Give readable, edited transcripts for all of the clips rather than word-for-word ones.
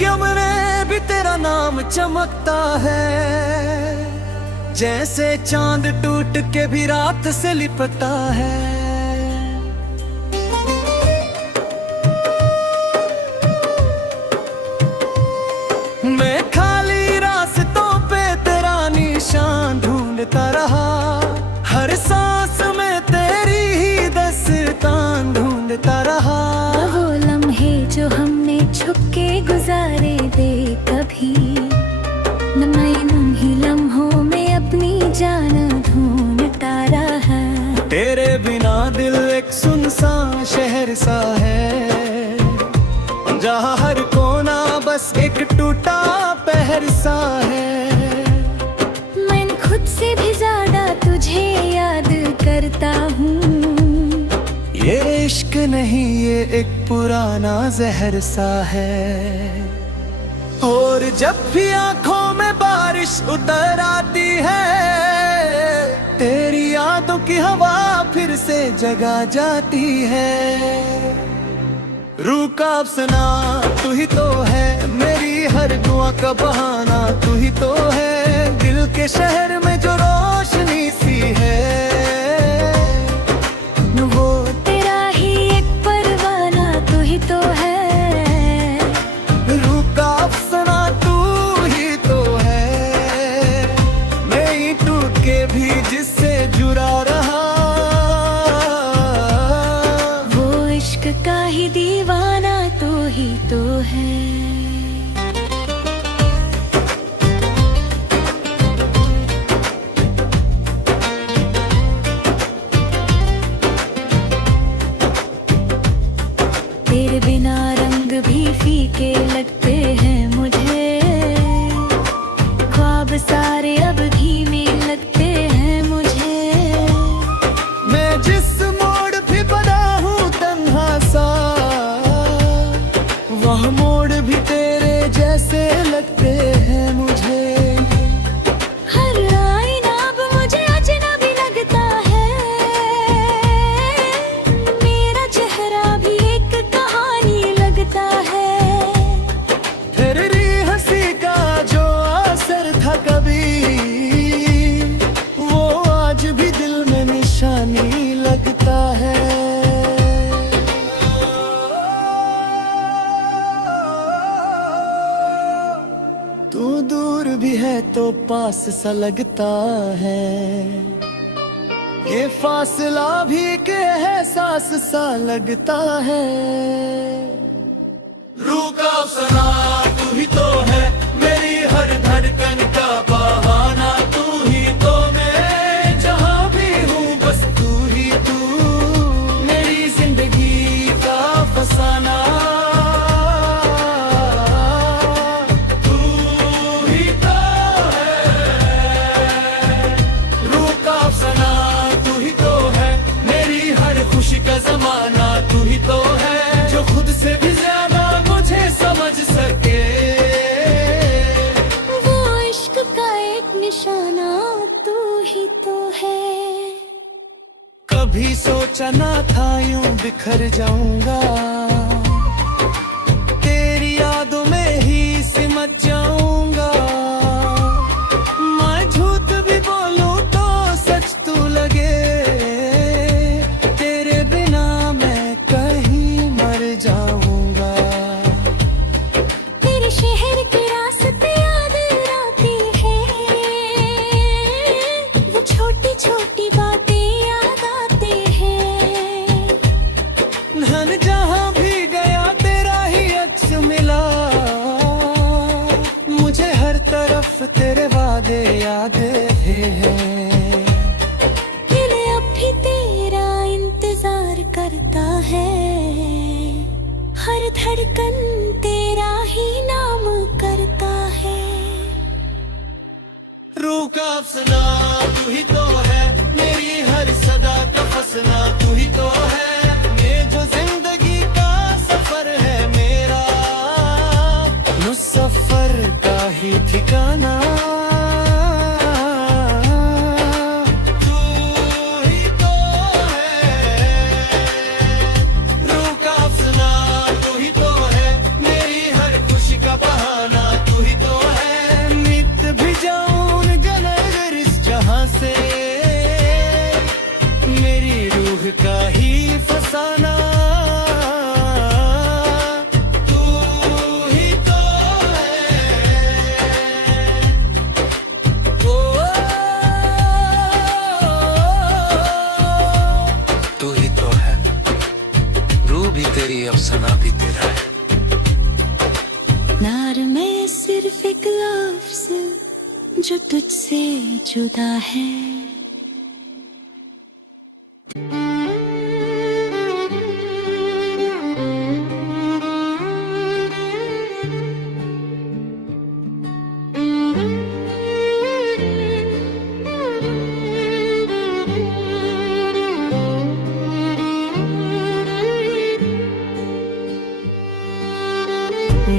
भाग्य में भी तेरा नाम चमकता है, जैसे चांद टूट के भी रात से लिपटा है। मैं खाली रास्तों पे तेरा निशान ढूंढता रहा, हर सांस में तेरी ही दस्तान ढूंढता रहा। वो लम्हे जो हमने छुप के गुजारे दे कभी, नन्ही लम्हों में अपनी जान ढूंढता रहा। तेरे बिना दिल एक सुनसान शहर सा है, जहाँ हर कोना बस एक टूटा पहर सा है। मैं खुद से भी ज्यादा तुझे याद करता हूँ। ये इश्क नहीं, ये एक पुराना जहर सा है। और जब भी आंखों में बारिश उतर आती है, तेरी यादों की हवा फिर से जगा जाती है। रूह का अफसाना तू ही तो है, मेरी हर दुआ का बहाना तू ही तो है। दिल के शहर में जो रोशनी सी है, वो तेरा ही एक परवाना तू ही तो है। रूह का अफसाना तू ही तो है, मैं ही टूट के भी जिससे जुड़ा रहा। वो इश्क का ही दीवाना तू ही तो है। तेरे बिना रंग भी फीके लगते हैं मुझे, ख्वाब सारे अब धीमे लगते हैं मुझे। मैं जिस मोड़ भी बना हूँ तन्हा सा, वह मोड़ भी तेरे जैसे लगते हैं मुझे। हर आईना अब मुझे अजनबी लगता है, मेरा चेहरा भी एक कहानी लगता है। तेरी हंसी का जो असर था कभी, वो आज भी दिल में निशानी लगता है। तू दूर भी है तो पास सा लगता है, ये फासला भी के एहसास सा लगता है। रूह का अफसाना तू ही तो है, मेरी हर धड़कन का बहाना तू ही तो। मैं जहाँ भी हूँ बस तू ही तू, मेरी जिंदगी का फसाना तू ही तो है। रूह का अफसाना तू ही तो है, मेरी हर खुशी का जमाना तू ही तो है। जो खुद से भी ज्यादा मुझे समझ सके, वो इश्क का एक निशाना तू ही तो है। कभी सोचा ना था यूं बिखर जाऊंगा, तेरी यादों में ही सिमट जाऊंगा। मैं झूठ भी बोलूं तो सच तू लगे, तेरे बिना मैं कहीं मर जाऊंगा। तेरे शहर के रास्ते याद आती है, वो छोटी छोटी बातें याद आती हैं। धन जहाँ भी गया तेरा ही अक्स मिला, मुझे हर तरफ तेरे वादे याद हैं। दिल अब भी तेरा इंतजार करता है, हर धड़कन तेरा ही नाम करता है। रूह का अफसाना तू ही तो है, मेरी हर सदा का फसना तू ही तो है। ये जो जिंदगी का सफर है मेरा, मुसफ्फर का ही ठिकाना तू ही तो है। रूह का अफसाना तू ही तो है, मेरी हर खुशी का फसाना भी तेरा है। नार में सिर्फ एक लफ्ज जो तुझसे जुदा है।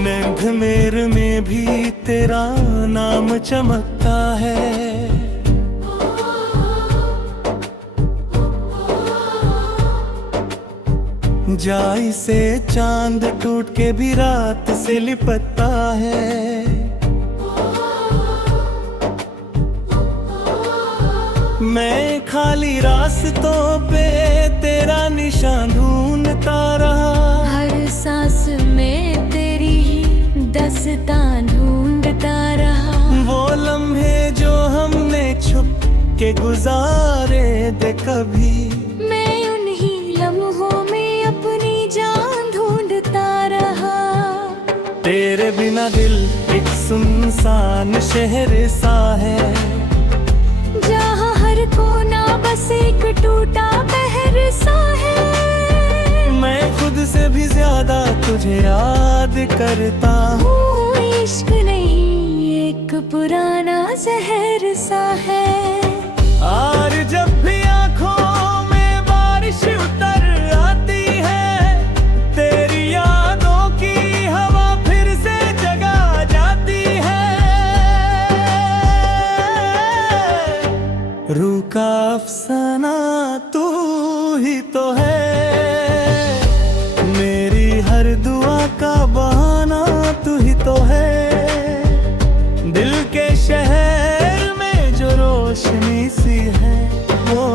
नैनमेर में भी तेरा नाम चमकता है। जाई से चांद टूट के भी रात से लिपटता है। मैं खाली रास्तों पे तेरा निशान ढूंढता रहा। हर सांस में तेरी दस्तान ढूंढता रहा। वो लम्हे जो हमने छुप के गुजारे थे कभी, मैं उन्हीं लम्हों में अपनी जान ढूंढता रहा। तेरे बिना दिल एक सुनसान शहर सा है, जहाँ हर कोना बस एक टूटा पहर सा है। मैं खुद से भी ज्यादा तुझे याद करता हूँ। इश्क नहीं एक पुराना जहर सा है। और जब भी आँखों में बारिश उतर आती है, तेरी यादों की हवा फिर से जगा जाती है। रूह का अफसाना तू ही तो है, मेरी हर दुआ का बहाना तू ही तो है। दिल के शहर में जो रोशनी सी है, वो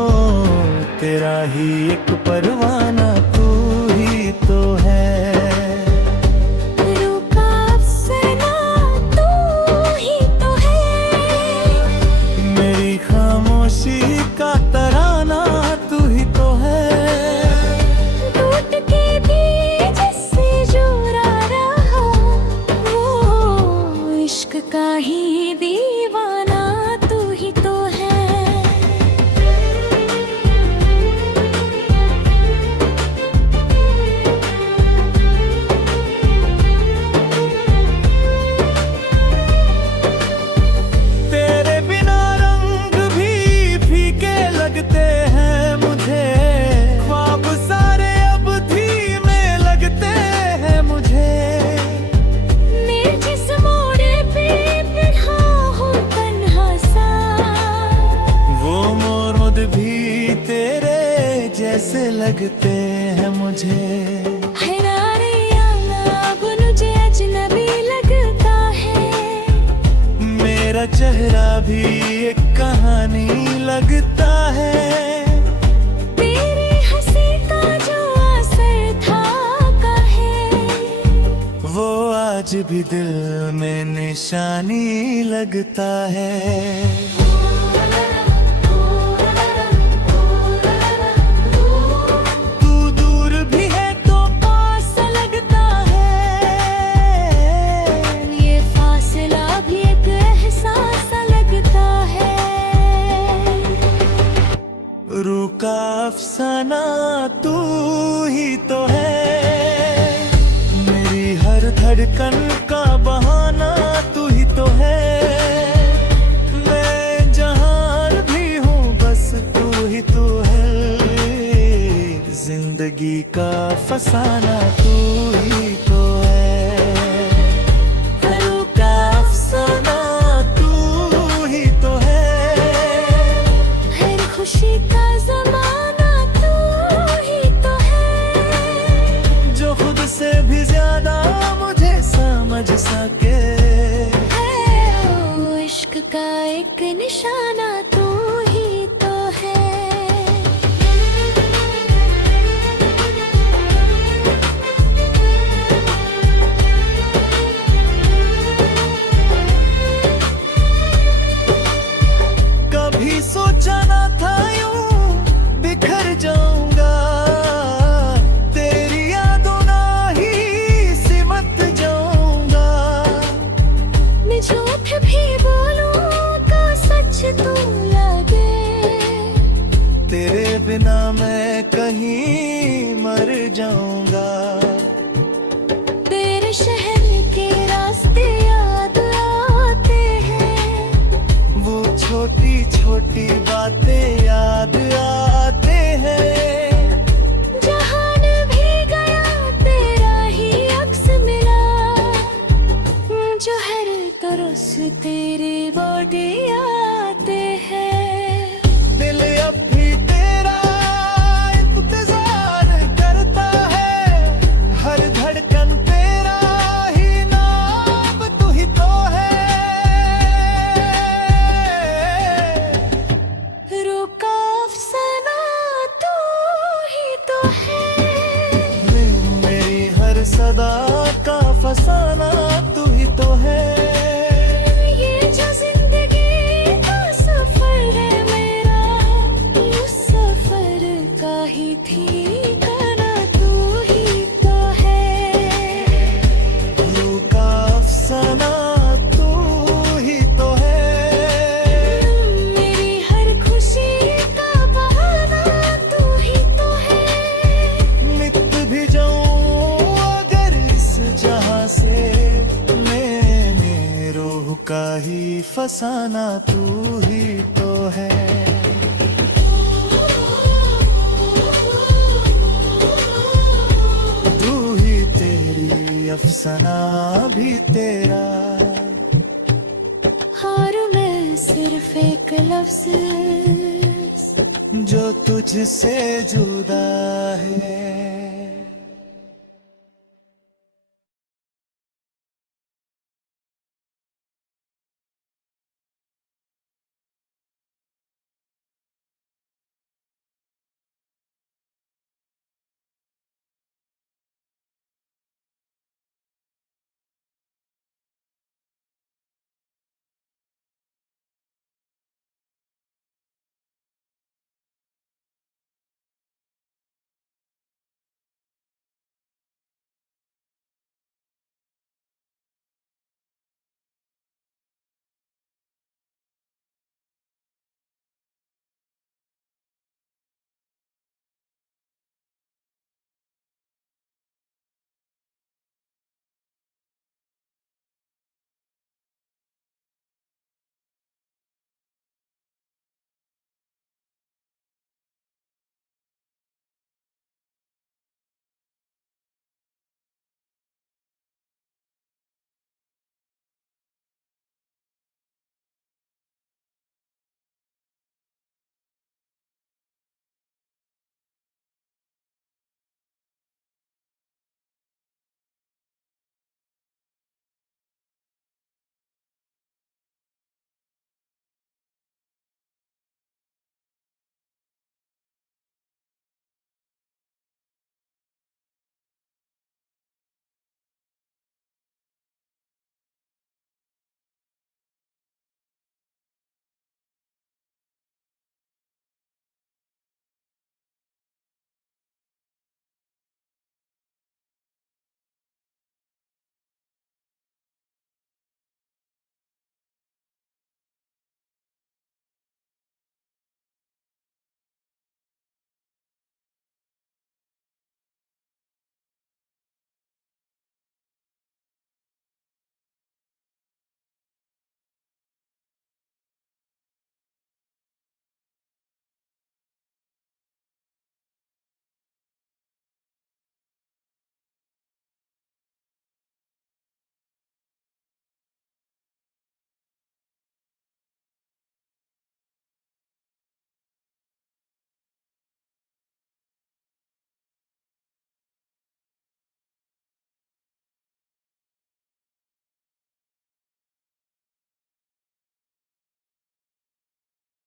तेरा ही एक परवाना तू ही तो है। रूह का अफसाना तू ही तो है, मेरी खामोशी का तराना तू ही तो है। टूट के भी जिससे जोड़ा रहा, वो इश्क का ही दीवाना तू ही तो है। तेरे बिना रंग भी फीके लगते हैं मुझे, ख्वाब सारे अब धीमे लगते हैं मुझे। मैं जिस मोड़ पे बैठा हूँ तन्हा सा, वो मोड़ भी तेरे जैसे लगते हैं मुझे। हैराने अब मुझे अजनबी लगता है। मेरा चेहरा भी एक कहानी लगता है। तेरी हंसी का जो असर था का है, वो आज भी दिल में निशानी लगता है। तू दूर भी है तो पास लगता है, ये फासला भी एक एहसास लगता है। रूह का अफसाना तू ही तो है, मेरी हर धड़कन का बहाना तू ही तो है। मैं जहाँ भी हूँ बस तू ही तो है, जिंदगी का फसाना तू ही तो है। रूह का अफसाना तू ही तो है, हर खुशी का जमाना तू ही तो है। जो खुद से भी ज्यादा मुझे समझ सके। ओ इश्क का एक निशाना तू ही तो है। कहीं मर जाऊंगा। तेरे शहर के रास्ते याद आते हैं, वो छोटी छोटी बातें याद आते हैं। जहान भी गया तेरा ही अक्स मिला, जो हर तरस तेरे बॉडी आते हैं। दिल अब भी तेरा इंतजार करता है, हर धड़कन तेरा ही नाम तू ही तो है। रुका अफसाना तू ही तो है, मेरी हर सदा का फसाना तू ही तो है। ये जो जिंदगी का सफर है मेरा, उस सफर का ही ठिकाना तू ही तो है। रूह का अफसाना तू ही तो है। मेरी हर खुशी का बहाना तू ही तो है। मिट भी जाऊं अगर इस जहां से, मैंने रूह का ही फसाना तू ही तो है। तू ही तेरी अफसाना भी तेरा। और मैं सिर्फ एक लफ्ज जो तुझसे जुदा है।